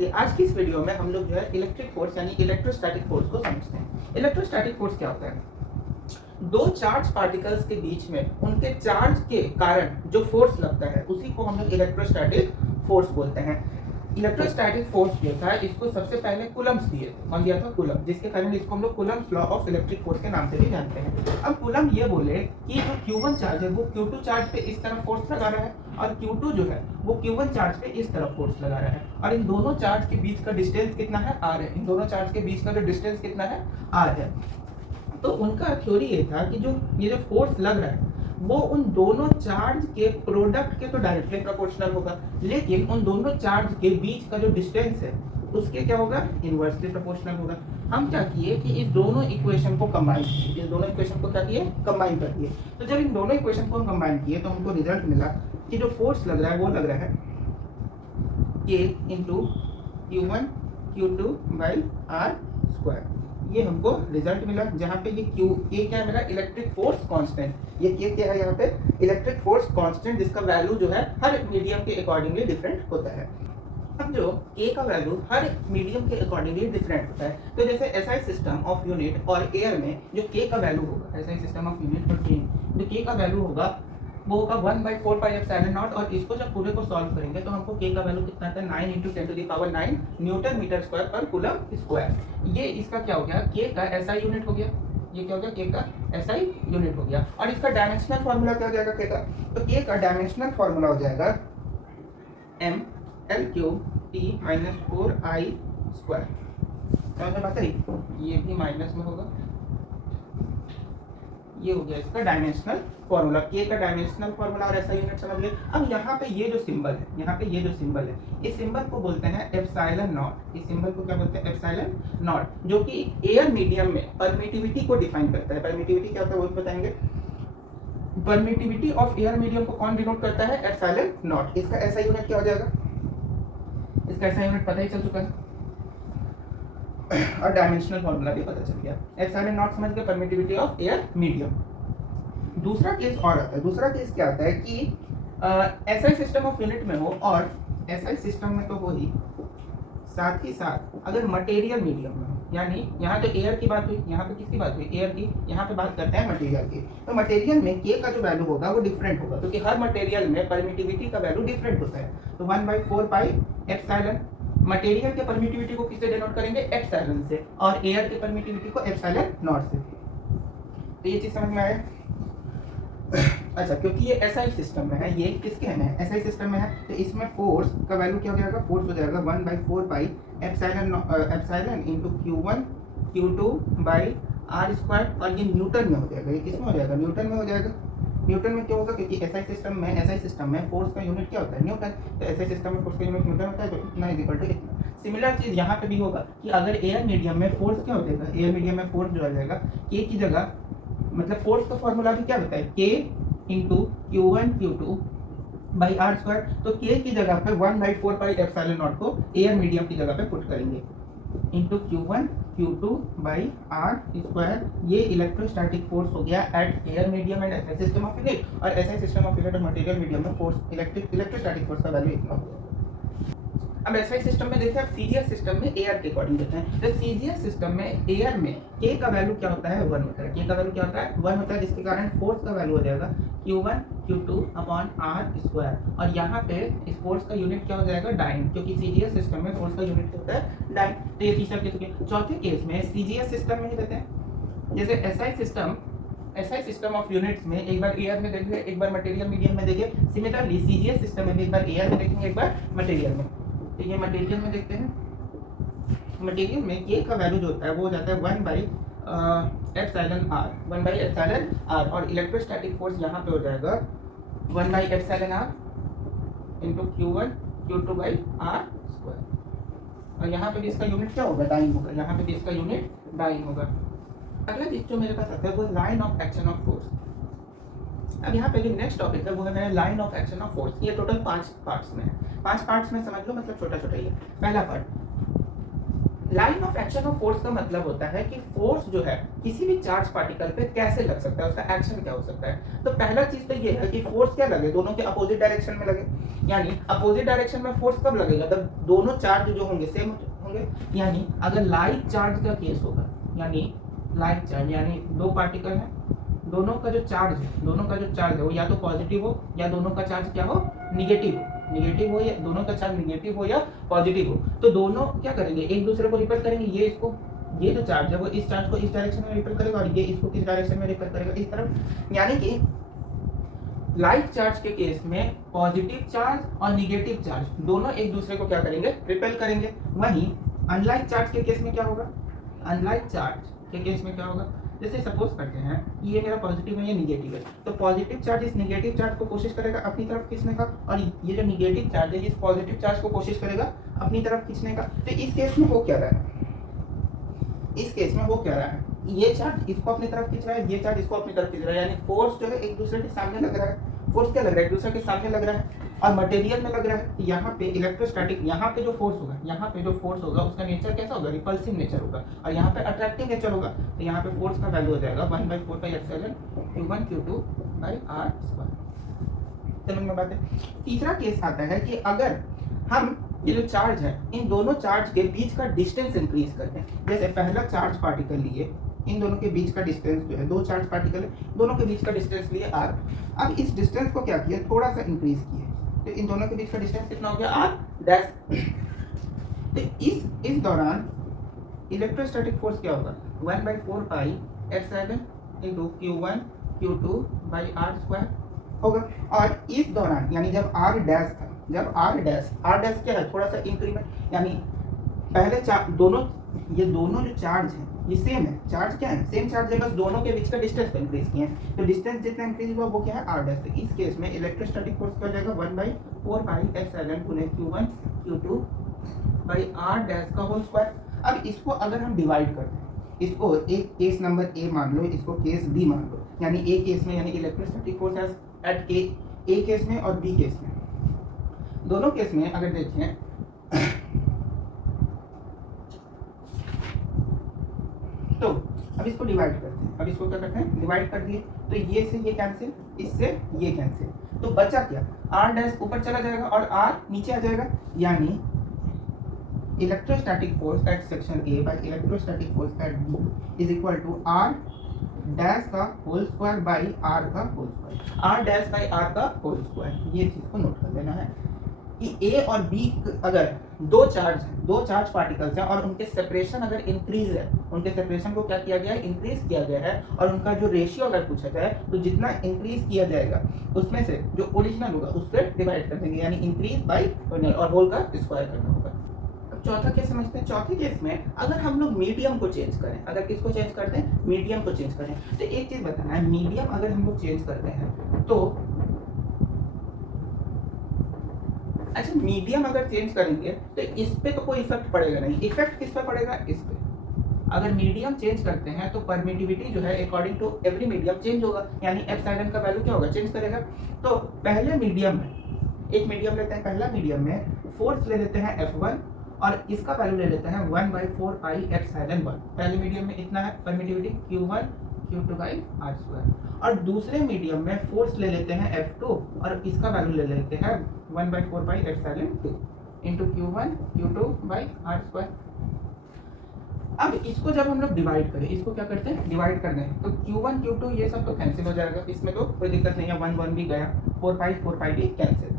चलिए आज की इस वीडियो में हम लोग जो है इलेक्ट्रिक फोर्स यानी इलेक्ट्रोस्टैटिक फोर्स को समझते हैं। इलेक्ट्रोस्टैटिक फोर्स क्या होता है? दो चार्ज पार्टिकल्स के बीच में उनके चार्ज के कारण जो फोर्स लगता है उसी को हम लोग इलेक्ट्रोस्टैटिक फोर्स बोलते हैं। इलेक्ट्रोस्टैटिक फोर्स जो था इसको सबसे पहले कूलम्ब्स दिए थे, कौन दिया था? कूलम, जिसके कारण इसको हम लोग Coulomb's law of electric force के नाम से भी जानते हैं। अब कूलम ये बोले कि जो Q1 चार्ज है वो Q2 चार्ज पे इस तरफ फोर्स लगा रहा है और Q2 जो है वो Q1 चार्ज पे इस तरफ फोर्स लगा रहा है और इन दोनों चार्ज के बीच का डिस्टेंस कितना है? r है। इन दोनों चार्ज के बीच का जो डिस्टेंस कितना है? r है। तो उनका थ्योरी ये था कि जो ये जो फोर्स लग रहा है वो उन दोनों चार्ज के प्रोडक्ट के तो डायरेक्टली प्रोपोर्शनल होगा, लेकिन उन दोनों चार्ज के बीच का जो डिस्टेंस है उसके क्या होगा? इनवर्सली प्रोपोर्शनल होगा। हम क्या किए कि इस दोनों इक्वेशन को कंबाइन किए, इस दोनों इक्वेशन को क्या किए? कंबाइन कर दिए। तो जब इन दोनों इक्वेशन को हम कंबाइन किए तो हमको रिजल्ट मिला कि जो फोर्स लग रहा है वो लग रहा है K into Q1 Q2 by r square. ये हमको रिजल्ट मिला जहाँ पे ये K क्या मिला? Electric force constant. ये K क्या है यहाँ पे? इलेक्ट्रिक फोर्स कांस्टेंट, जिसका वैल्यू जो है हर मीडियम के अकॉर्डिंगली डिफरेंट होता है। अब जो K का वैल्यू हर मीडियम के अकॉर्डिंगली डिफरेंट होता है, तो जैसे SI सिस्टम ऑफ यूनिट और एयर में जो K का वैल्यू होगा, SI सिस्टम ऑफ यूनिट और जो K का वैल्यू होगा वो होगा 1/4πε0 और इसको जब पूरे को सॉल्व करेंगे तो हमको K का वैल्यू कितना आता है? 9 × 10⁹ न्यूटन मीटर स्क्वायर पर कूलम स्क्वायर। ये इसका क्या हो गया? K का SI यूनिट हो गया। ये क्या हो गया? K का SI यूनिट हो गया। और इसका डायमेंशनल फार्मूला क्या हो जाएगा K का? तो K का डायमेंशनल फार्मूला हो जाएगा mL3T-4I²। समझ में बात आई? ये भी माइनस में होगा। ये हो गया इसका डायमेंशनल फार्मूला, K का डायमेंशनल फार्मूला और ऐसा यूनिट समझ लिए। अब यहाँ पे ये जो सिंबल है, यहाँ पे ये जो सिंबल है, इस सिंबल को बोलते हैं एप्सिलॉन नॉट। इस सिंबल को क्या बोलते हैं? एप्सिलॉन नॉट, जो कि एयर मीडियम में परमिटिविटी को डिफाइन करता है। परमिटिविटी क्या होता है वो बताएंगे। परमिटिविटी ऑफ एयर मीडियम को कौन डिनोट करता है? Epsilon not. इसका ऐसा यूनिट क्या हो जाएगा? इसका ऐसा यूनिट पता ही चल चुका है और डायमेंशनल फार्मूला भी पता चल गया। एप्सिलॉन नॉट समझ गए, परमिटिविटी ऑफ एयर मीडियम। दूसरा केस और आता है। दूसरा केस क्या आता है कि SI सिस्टम ऑफ यूनिट में हो, और SI सिस्टम में तो हो ही, साथ ही साथ अगर मटेरियल मीडियम में हो, यानी यहाँ तो एयर की बात हुई, यहाँ पे किसकी बात हुई? एयर की। यहाँ पे बात करते हैं मटेरियल की। तो मटेरियल में K का जो वैल्यू होगा वो डिफरेंट होगा, क्योंकि हर मटेरियल में परमिटिविटी का वैल्यू डिफरेंट होता है। तो 1/4πε मटेरियल के परमिटिविटी को किससे डिनोट करेंगे? एप्सिलॉन से, और एयर के परमिटिविटी को एप्सिलॉन नॉट से। तो ये चीज समझ में आया? अच्छा, क्योंकि ये SI सिस्टम में है, ये किसके में है? SI सिस्टम में है, तो इसमें फोर्स का वैल्यू क्या हो जाएगा? फोर्स हो जाएगा 1/4πε into Q1 Q2 by r², और ये न्यूटन में हो जाएगा। ये किसमें हो जाएगा? न्यूटन में हो जाएगा। न्यूटन में क्यों होगा? क्योंकि SI सिस्टम में फोर्स का यूनिट क्या होता है? न्यूटन। तो SI सिस्टम में फोर्स का यूनिट न्यूटन होता है, तो इतना इज इक्वल टू इतना। सिमिलर चीज यहाँ पे भी होगा कि अगर एयर मीडियम में फोर्स क्या हो जाएगा? एयर मीडियम में फोर्स जो आ जाएगा K की जगह, मतलब फोर्स का फॉर्मूला भी क्या होता है? K into Q1 Q2 by r²। तो K की जगह पे 1/4πε0 को एयर मीडियम की जगह पे पुट करेंगे, into Q1 Q2 by r²। ये इलेक्ट्रोस्टैटिक फोर्स हो गया at air medium and SI system of unit. और SI सिस्टम ऑफ यूनिट और मटेरियल मीडियम में फोर्स इलेक्ट्रोस्टैटिक फोर्स का वैल्यू इतना होगा। अब SI सिस्टम में देखते हैं, CGS सिस्टम में एयर के अकॉर्डिंग देखते हैं। तो CGS सिस्टम में एयर में K का वैल्यू क्या होता है? 1 होता है। K का वैल्यू क्या होता है? 1 होता है, जिसके कारण फोर्स का वैल्यू हो जाएगा Q1 Q2 अपॉन r²। और यहाँ पे इस फोर्स का यूनिट क्या हो जाएगा? डाइन, क्योंकि CGS सिस्टम में फोर्स का यूनिट होता है डाइन। तो ये तीसरा केस हो गया। चौथे केस में CGS सिस्टम में ही देते हैं। जैसे SI सिस्टम ऑफ यूनिट्स में एक बार एयर में देखेंगे, एक बार मटेरियल मीडियम में देखेंगे। सिमिलरली CGS सिस्टम में भी एक बार एयर में देखेंगे, एक बार मटेरियल में। तो ये मटेरियल में देखते हैं। मटेरियल में K का वैल्यू जो होता है वो हो जाता है 1/εr, और इलेक्ट्रोस्टैटिक फोर्स यहाँ पे हो जाएगा 1/εr into Q1 Q2 by r²। और यहाँ पे भी इसका यूनिट क्या होगा? डाइन होगा। यहाँ पे भी इसका यूनिट डाइन होगा। अगला चीज जो मेरे पास आता है वो line of action of force. अब यहाँ पे जो नेक्स्ट टॉपिक है वो है मेरा line of action of force. ये टोटल 5 पार्ट्स में है। 5 पार्ट्स में समझ लो, मतलब छोटा छोटा ही है। पहला part, line of action of force का मतलब होता है कि फोर्स जो है किसी भी चार्ज पार्टिकल पे कैसे लग सकता है, उसका एक्शन क्या हो सकता है। तो पहला चीज तो ये है कि फोर्स क्या लगे, दोनों के अपोजिट डायरेक्शन में लगे। यानी अपोजिट डायरेक्शन में फोर्स कब लगेगा, जब दोनों चार्ज जो होंगे सेम होंगे। यानी अगर लाइक चार्ज का केस होगा, यानी लाइक चार्ज यानी दो पार्टिकल है, दोनों का जो चार्ज है वो या तो पॉजिटिव हो या दोनों का चार्ज क्या हो, निगेटिव हो या दोनों का चार्ज निगेटिव हो या पॉजिटिव हो, तो दोनों क्या करेंगे, एक दूसरे को रिपेल करेंगे। ये जो चार्ज है वो इस चार्ज को इस डायरेक्शन में रिपेल करेगा और ये इसको किस डायरेक्शन में रिपेल करेगा, इस तरफ। यानी कि लाइक चार्ज के केस में पॉजिटिव चार्ज और निगेटिव चार्ज दोनों एक दूसरे को क्या करेंगे, रिपेल करेंगे। वहीं अनलाइक चार्ज के केस में क्या होगा, अनलाइक चार्ज के केस में क्या होगा, जैसे सपोज करते हैं कि ये मेरा पॉजिटिव है, ये निगेटिव है, तो पॉजिटिव चार्ज इस निगेटिव चार्ज को कोशिश करेगा अपनी तरफ खींचने का, और ये जो निगेटिव चार्ज है इस पॉजिटिव चार्ज को कोशिश करेगा अपनी तरफ खींचने का। तो इस केस में हो क्या रहा है, ये चार्ज इसको अपनी तरफ खींच रहा है, ये चार्ज इसको अपनी तरफ खींच रहा है। यानी फोर्स जो है एक दूसरे के सामने लग रहा है। फोर्स क्या लग रहा है, एक दूसरे के सामने लग रहा है और मटेरियल में लग रहा है। यहाँ पे इलेक्ट्रोस्टैटिक, यहाँ पे जो फोर्स होगा उसका नेचर कैसा होगा, रिपल्सिव नेचर होगा, और यहाँ पे अट्रैक्टिव नेचर होगा। तो यहाँ पे फोर्स का वैल्यू हो जाएगा 1/4πε Q1 Q2/r²। चलो मैं बात है। तीसरा केस आता है कि अगर हम ये जो चार्ज है इन दोनों चार्ज के बीच का डिस्टेंस इंक्रीज करते हैं। जैसे पहला चार्ज पार्टिकल लिए, इन दोनों के बीच का डिस्टेंस जो है, दो चार्ज पार्टिकल है, दोनों के बीच का डिस्टेंस लिए r। अब इस डिस्टेंस को क्या किया, थोड़ा सा इंक्रीज किया, तो इन दोनों के बीच का डिस्टेंस कितना हो गया, r डैश। तो इस दौरान इलेक्ट्रोस्टैटिक फोर्स क्या होगा, 1/4πε Q1 Q2/r² होगा। और इस दौरान यानी जब r डैश था, r डैश क्या है, थोड़ा सा इंक्रीमेंट, यानी पहले दोनों जो चार्ज हैं ये सेम है, चार्ज क्या है, सेम चार्ज है, बस दोनों के बीच का डिस्टेंस इंक्रीज किए हैं। तो डिस्टेंस जितना इंक्रीज हुआ वो क्या है, r डैश। तो इस केस में इलेक्ट्रोस्टैटिक फोर्स क्या हो जाएगा, 1/4πε Q1 Q2/r डैश का होल स्क्वायर। अब इसको अगर हम डिवाइड करते हैं, इसको एक केस नंबर ए मान लो, इसको केस बी मान लो, यानी ए केस में यानी इलेक्ट्रोस्टैटिक फोर्स एट ए केस में और बी केस में, दोनों केस में अगर देखें तो अब इसको डिवाइड करते हैं। अब इसको क्या करते हैं, डिवाइड कर दिए, तो ये से ये कैंसिल, इससे ये कैंसिल, तो बचा क्या, r डैश ऊपर चला जाएगा और r नीचे आ जाएगा। यानी electrostatic force at section A by electrostatic force at B is equal to r dash का होल स्क्वायर बाई r का whole square, r dash by r का होल स्क्वायर। ये चीज को नोट कर लेना है कि ए और बी अगर दो चार्ज पार्टिकल्स हैं और उनके सेपरेशन अगर इंक्रीज है, उनके सेपरेशन को क्या किया गया है, इंक्रीज किया गया है, और उनका जो रेशियो अगर पूछा जाए तो जितना इंक्रीज किया जाएगा उसमें से जो ओरिजिनल होगा उससे डिवाइड कर देंगे, यानी इंक्रीज बाई ओरिजिनल, और होल का स्क्वायर करना होगा। अब चौथा केस समझते हैं। चौथे केस में अगर हम लोग मीडियम को चेंज करें, अगर किसको चेंज करते हैं, मीडियम को चेंज करें, तो एक चीज बताना है, मीडियम अगर हम लोग चेंज करते हैं तो अच्छा, मीडियम अगर चेंज करेंगे तो इस पे तो कोई इफेक्ट पड़ेगा नहीं। इफेक्ट किस पे पड़ेगा, इस पे। अगर मीडियम चेंज करते हैं तो परमिटिविटी जो है according to every medium change होगा, यानी एप्सिलॉन का वैल्यू क्या होगा, चेंज करेगा। तो पहले मीडियम में एक मीडियम लेते हैं, पहला मीडियम में फोर्स ले लेते हैं F1 और इसका वैल्यू ले लेते हैं 1/4πε1। पहले मीडियम में इतना है परमिटिविटी Q1 Q2/r², और दूसरे मीडियम में फोर्स ले लेते हैं F2 और इसका वैल्यू ले लेते हैं 1/4πε2 इंटू Q1 Q2/r²। अब इसको जब हम लोग डिवाइड करें, इसको क्या करते हैं, डिवाइड कर दें, तो Q1 Q2 ये सब तो कैंसिल हो जाएगा, इसमें तो कोई दिक्कत नहीं है, 1 भी गया, 4π भी कैंसिल।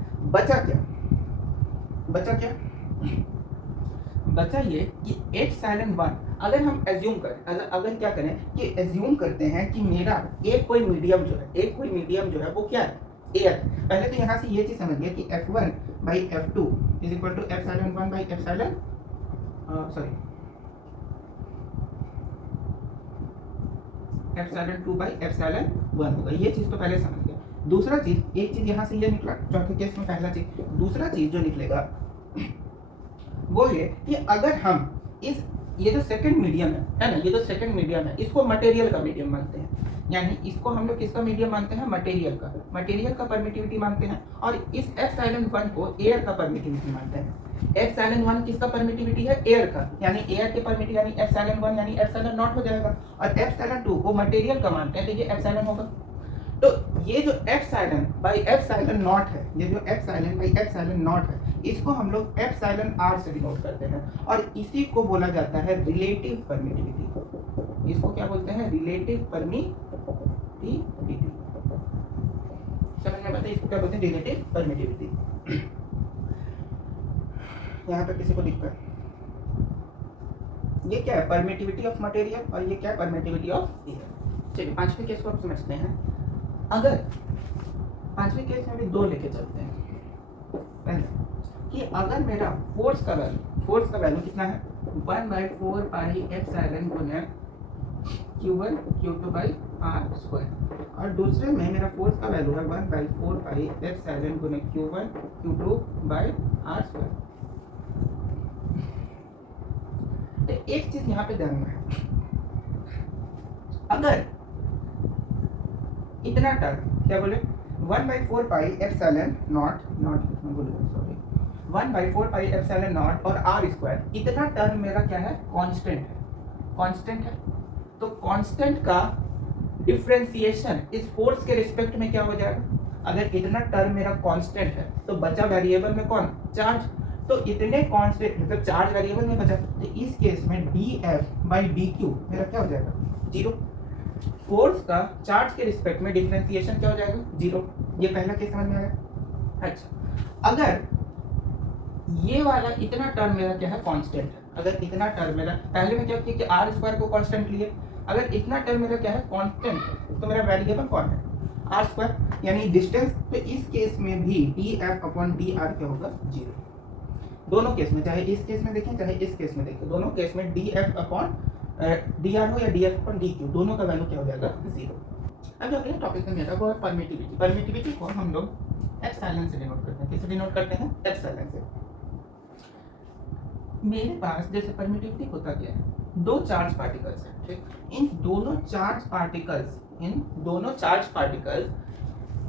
बचा ये कि एप्सिलॉन1 अगर हम एज्यूम करें, अगर क्या करें कि एज्यूम करते हैं कि मेरा एक कोई मीडियम जो है वो क्या है, एयर। पहले तो यहाँ से ये चीज समझ गया कि F1/F2 is equal to F2/1 होगा, ये चीज तो पहले समझ गया। दूसरा चीज, एक चीज यहाँ से ये निकला चौथे केस में, पहला चीज। दूसरा चीज जो निकलेगा वो है कि अगर हम ये जो सेकंड मीडियम है ना, ये जो सेकंड मीडियम है इसको मटेरियल का मीडियम मानते हैं, यानी इसको हम लोग किसका मीडियम मानते हैं, मटेरियल का परमिटिविटी मानते हैं, और इस एप्सिलॉन 1 को एयर का परमिटिविटी मानते हैं। एप्सिलॉन 1 किसका परमिटिविटी है, एयर का, यानी एयर के परमिटिविटी यानी एप्सिलॉन 1 यानी एप्सिलॉन नॉट हो जाएगा, और एप्सिलॉन 2 को मटेरियल का मानते हैं तो ये एप्सिलॉन होगा। तो ये जो एप्सिलॉन बाई एप्सिलॉन नॉट है, ये जो एप्सिलॉन बाई एप्सिलॉन नॉट है, इसको हम लोग एप्सिलॉन आर से डिनोट करते हैं, और इसी को बोला जाता है रिलेटिव परमिटिविटी। इसको क्या बोलते हैं, रिलेटिव परमिटिविटी। समझ में आता है, इसको क्या बोलते हैं, रिलेटिव परमिटिविटी। यहाँ पे किसी को दिक्कत, ये क्या है, परमिटिविटी ऑफ मटेरियल, और ये क्या है, परमिटिविटी ऑफ एयर। चलिए पांचवें केस को आप समझते हैं। अगर पांचवें केस में भी दो लेके चलते हैं। पहले कि अगर मेरा फोर्स का वैल्यू कितना है, 1/4 पाई एप्सिलॉन गुना Q1 Q2 by r square, और दूसरे में मेरा फोर्स का वैल्यू है 1/4 पाई एप्सिलॉन गुना Q1 Q2 by r square. तो एक चीज यहाँ पे ध्यान में है, अगर इतना टर्म क्या बोले, 1/4 pi epsilon sorry 1/4 pi epsilon not और आर स्क्वायर, इतना टर्म मेरा क्या है, कांस्टेंट है। तो कांस्टेंट का डिफरेंशिएशन इस फोर्स के रिस्पेक्ट में क्या हो जाएगा, अगर इतना टर्म मेरा कांस्टेंट है तो बचा वेरिएबल में कौन, चार्ज। तो इतने कांस्टेंट मतलब चार्ज वेरिएबल में बचा, तो इस केस में dF/dq मेरा क्या हो जाएगा, 0। फोर्स का चार्ज के रिस्पेक्ट में डिफरेंशिएशन क्या हो जाएगा, 0। ये पहला केस समझ में आया। अच्छा, अगर ये वाला इतना टर्म मेरा क्या है, कांस्टेंट है, अगर इतना टर्म मेरा, पहले में क्या किया कि आर स्क्वायर को कांस्टेंट लिए, अगर इतना टर्म मेरा क्या है, कांस्टेंट, तो मेरा वेरिएबल कौन है, आर स्क्वायर, यानी डिस्टेंस। तो इस केस में भी dF/dr क्या होगा, 0। दोनों केस में, चाहे इस केस में देखें चाहे इस केस में देखें, दोनों केस में dF/dr हो या dF/dq, दोनों का वैल्यू क्या हो जाएगा, 0। अब जो अगले टॉपिक में मेरा वो है परमिटिविटी। परमिटिविटी को हम लोग एप्सिलॉन से डिनोट करते हैं। किससे डिनोट करते हैं, एप्सिलॉन से। मेरे पास जैसे परमिटिविटी होता क्या है, दो चार्ज पार्टिकल्स हैं, ठीक। इन दोनों चार्ज पार्टिकल्स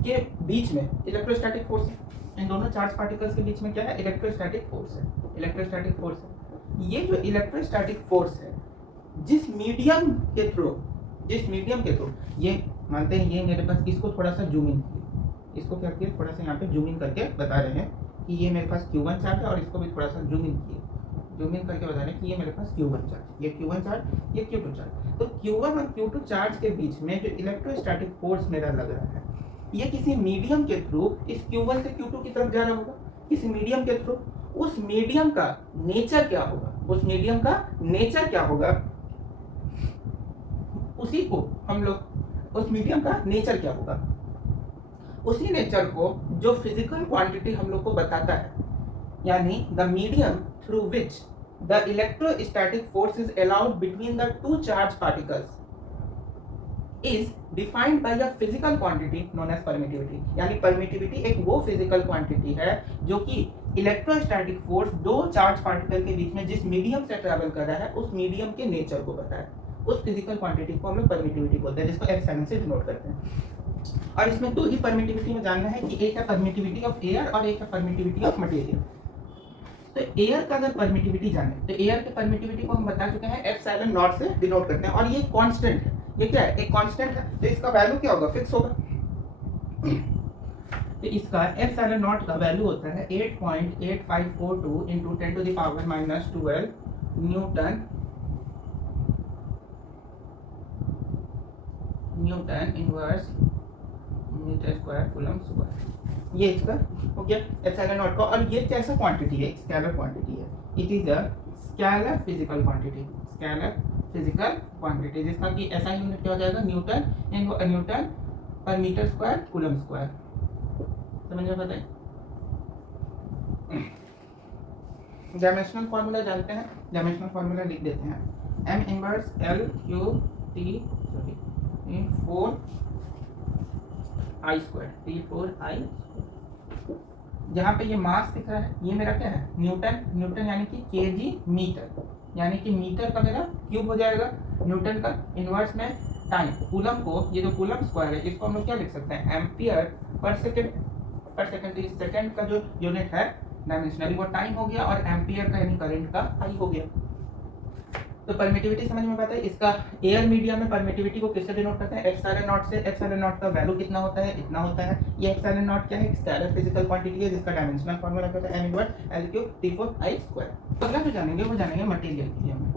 के बीच में इलेक्ट्रोस्टैटिक फोर्स है। इन दोनों चार्ज पार्टिकल्स के बीच में क्या है, इलेक्ट्रोस्टैटिक फोर्स है। ये जो इलेक्ट्रोस्टैटिक फोर्स है, जिस मीडियम के थ्रू ये मानते हैं, ये मेरे पास, इसको थोड़ा सा जूम इन किए, इसको क्या किया, थोड़ा सा यहाँ पे जूम इन करके बता रहे हैं कि ये मेरे पास Q1 चार्ज है, और इसको भी थोड़ा सा जूम इन करके बता रहे हैं कि ये मेरे पास Q1 चार्ज, ये Q1 चार्ज, ये Q2 चार्ज। तो Q1 और Q2 चार्ज के बीच में जो इलेक्ट्रोस्टैटिक फोर्स मेरा लग रहा है, ये किसी मीडियम के थ्रू इस Q1 से Q2 की तरफ जा रहा होगा, किसी मीडियम के थ्रू। उस मीडियम का नेचर क्या होगा, उसी को हम लोग, उस मीडियम का नेचर क्या होगा, उसी नेचर को जो फिजिकल क्वांटिटी हम लोग को बताता है, यानी the medium through which the electrostatic force is allowed between the two charge particles is defined by a physical quantity known as permittivity. यानी परमिटिविटी एक वो फिजिकल क्वांटिटी है जो कि इलेक्ट्रोस्टैटिक फोर्स दो चार्ज पार्टिकल के बीच में जिस मीडियम से ट्रैवल कर रहा है, उस मीडियम के नेचर को बताए, उस फिजिकल क्वांटिटी को हम लोग परमिटिविटी बोलते हैं, जिसको एप्सिलॉन से डिनोट करते हैं। और इसमें दो ही परमिटिविटी में जानना है कि एक है परमिटिविटी ऑफ एयर और एक है परमिटिविटी ऑफ मटेरियल। तो एयर का अगर परमिटिविटी जाने, तो एयर के परमिटिविटी को हम बता चुके हैं, एप्सिलॉन नॉट से डिनोट करते हैं, और ये कांस्टेंट है। ये क्या है, एक कांस्टेंट है, तो इसका वैल्यू क्या होगा, फिक्स होगा। तो इसका एप्सिलॉन नॉट का वैल्यू होता है 8.8542 into 10⁻⁻12 newton inverse metre square coulomb square. ये इसका हो गया एप्सिलॉन नॉट का। और ये कैसा क्वांटिटी है, स्केलर क्वांटिटी है। It is a scalar physical quantity, जिसका कि ऐसा यूनिट क्या हो जाएगा, न्यूटन पर मीटर स्क्वायर कूलम स्क्वायर। समझ में बताइए। डायमेंशनल फार्मूला जानते हैं, डायमेंशनल फार्मूला लिख देते हैं, m inverse L Q T 4I square, जहाँ पे ये मास दिख रहा है, ये मेरा क्या है, न्यूटन यानी कि केजी मीटर, यानी कि मीटर का मेरा क्यूब हो जाएगा, न्यूटन का इनवर्स में टाइम, कूलम को, ये जो कूलम स्क्वायर है इसको हम लोग क्या लिख सकते हैं, एम्पियर पर सेकेंड। पर सेकेंड, तो सेकेंड का जो यूनिट है डायमेंशनली वो टाइम हो गया, और एम्पियर का यानी करंट का आई हो गया। तो परमिटिविटी समझ में आता है। इसका एयर मीडियम में परमिटिविटी को किससे डिनोट करते हैं, एप्सिलॉन नॉट से। एप्सिलॉन नॉट का वैल्यू कितना होता है, इतना होता है। ये एप्सिलॉन नॉट क्या है, स्केलर फिजिकल क्वांटिटी है जिसका डायमेंशनल फार्मूला क्या होता है, m/L3/T4I²। अगला जो जानेंगे वो जानेंगे मटेरियल मीडियम में।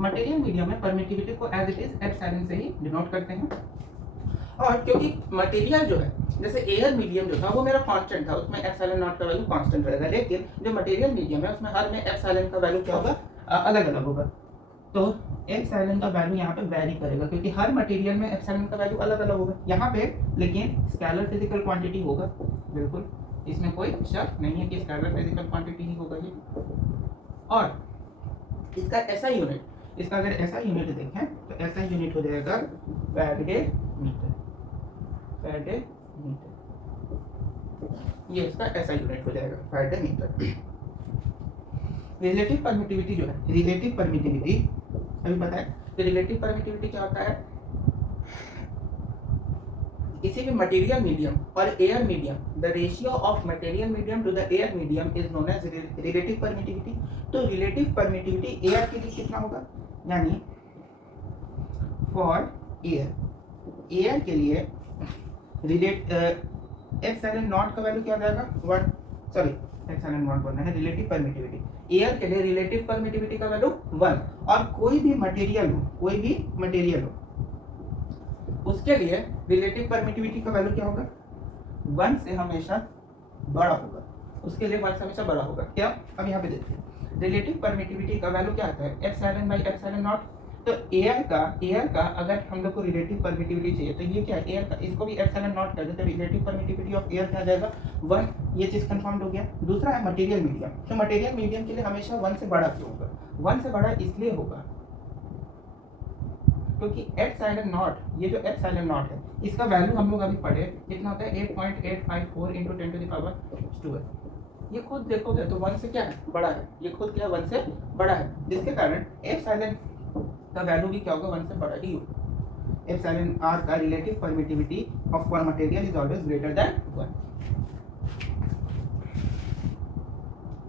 मटेरियल मीडियम में परमिटिविटी को एज इट इज एप्सिलॉन से ही डिनोट करते हैं। और क्योंकि मटेरियल जो है, जैसे एयर मीडियम जो था वो मेरा कांस्टेंट था, उसमें एप्सिलॉन नॉट का वैल्यू कांस्टेंट रहेगा, लेकिन जो मटेरियल मीडियम है उसमें हर में एप्सिलॉन का वैल्यू क्या होगा, अलग अलग होगा। तो एप्सिलॉन का वैल्यू यहाँ पे वेरी करेगा, क्योंकि हर मटेरियल में एप्सिलॉन का वैल्यू अलग अलग होगा यहाँ पे, लेकिन स्केलर फिजिकल क्वांटिटी होगा, बिल्कुल इसमें कोई शक नहीं है कि स्केलर फिजिकल क्वांटिटी ही होगा ये। और इसका ऐसा यूनिट, इसका अगर ऐसा यूनिट देखें तो ऐसा यूनिट हो जाएगा फैराडे मीटर। फैराडे मीटर, ये इसका ऐसा यूनिट हो जाएगा फैराडे मीटर। रिलेटिव परमिटिविटी जो है, रिलेटिव परमिटिविटी अभी पता है कि रिलेटिव परमिटिविटी क्या होता है, किसी भी मटेरियल मीडियम और air medium, the ratio of material medium to the air medium is known as relative permittivity. तो रिलेटिव परमिटिविटी एयर के लिए कितना होगा, यानी फॉर एयर, एयर के लिए एप्सिलॉन नॉट का वैल्यू क्या हो जाएगा, 1, सॉरी एप्सिलॉन नॉट बोलना है, रिलेटिव परमिटिविटी। एयर के लिए रिलेटिव परमिटिविटी का वैल्यू 1, और कोई भी मटेरियल हो, कोई भी मटेरियल हो उसके लिए रिलेटिव परमिटिविटी का वैल्यू क्या होगा, 1 से हमेशा बड़ा होगा, उसके लिए 1 से हमेशा बड़ा होगा। क्या, अब यहाँ पे देखिए रिलेटिव परमिटिविटी का वैल्यू क्या आता है, एप्सिलॉन बाई एप्सिलॉन नॉट। तो एयर का अगर हम लोग को रिलेटिव परमिटिविटी चाहिए तो ये क्या है, एयर का, इसको भी एप्सिलॉन नॉट कर देते हैं, रिलेटिव परमिटिविटी ऑफ एयर क्या आ जाएगा, 1। ये चीज कंफर्म हो गया। दूसरा है मटेरियल मीडियम, तो मटेरियल मीडियम के लिए हमेशा 1 से बड़ा क्यों होगा, 1 से बड़ा इसलिए होगा क्योंकि एप्सिलॉन नॉट, ये जो एप्सिलॉन नॉट है इसका वैल्यू हम लोग अभी पढ़े कितना होता है, 8.854 × 10⁻²। ये खुद देखोगे तो 1 से क्या है, बड़ा है, ये खुद क्या है, 1 से बड़ा है, जिसके कारण एप्सिलॉन का वैल्यू भी क्या होगा, 1 से बड़ा ही होगा। एप्सिलॉन आर का relative permittivity of one material is always greater than 1।